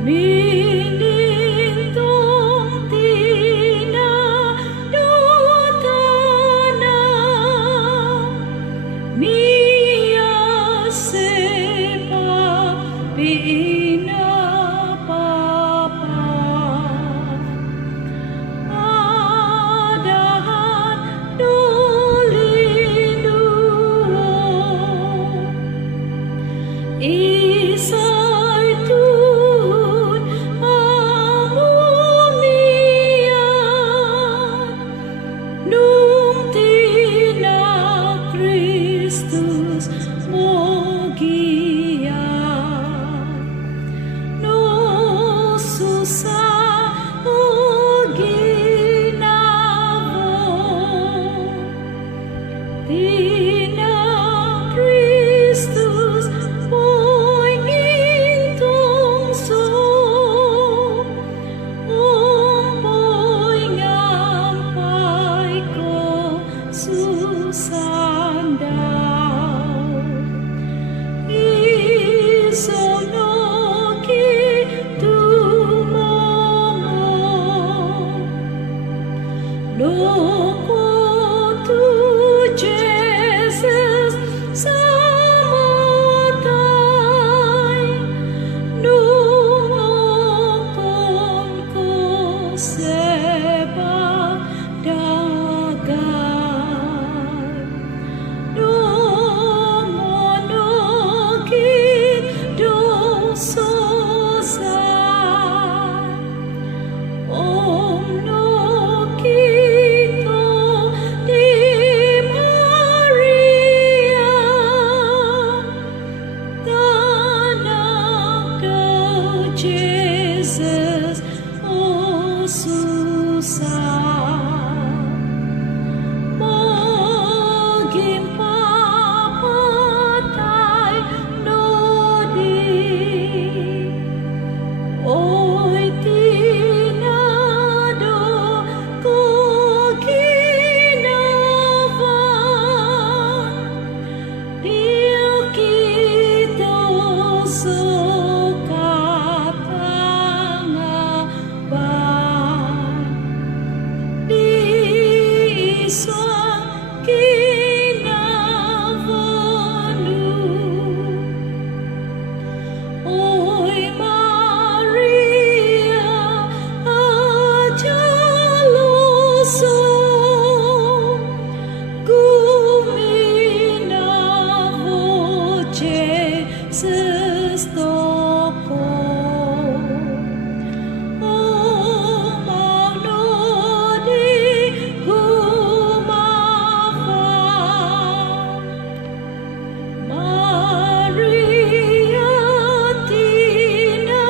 Minintong tinadutana, Mia sepa pinapapa, Adahan duliduo, Isay tun amumian, Nung tina Kristus mogian, no susah o ginabo, tina Kristus mo'y ngintungso, umpo'y ngampay ko susandaw. Isono kitumongo, Loko tu Jesus samatay, nuokon ko sebab dagat, numonogit dososan, omno kito di Maria, tanak daw Jesus o susah, moging papatay no di, oy tinado ko ginawan, Dio kito sukat angaban, di isang kinavanu. Oy Maria, ajaloso, guminavo Jesus toko, umawno di humafa, Maria tina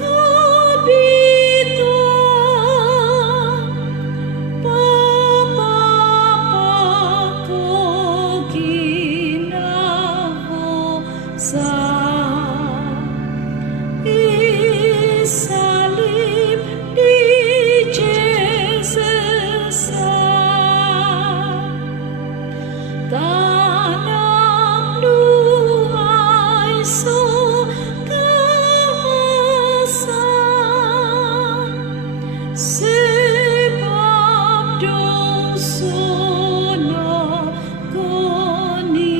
tabita, Papa ko ginavo sa, isalib di Jesus sa, tanang luhay so kawasan, sebab dosa na konitan,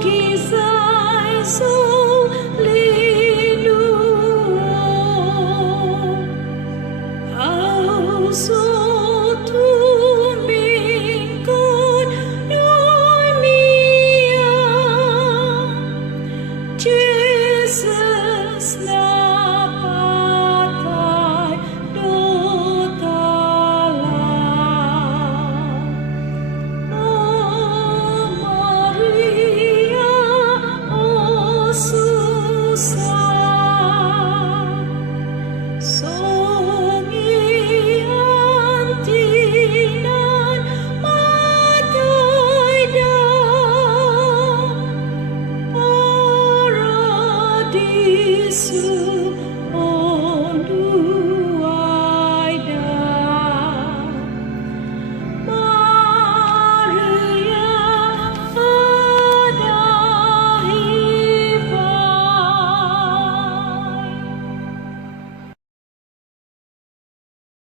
gisay so linuo, au so tumingkod noy Mia, Jesus napatay dotala, O Maria o susah, songian tinan matay da, paradiso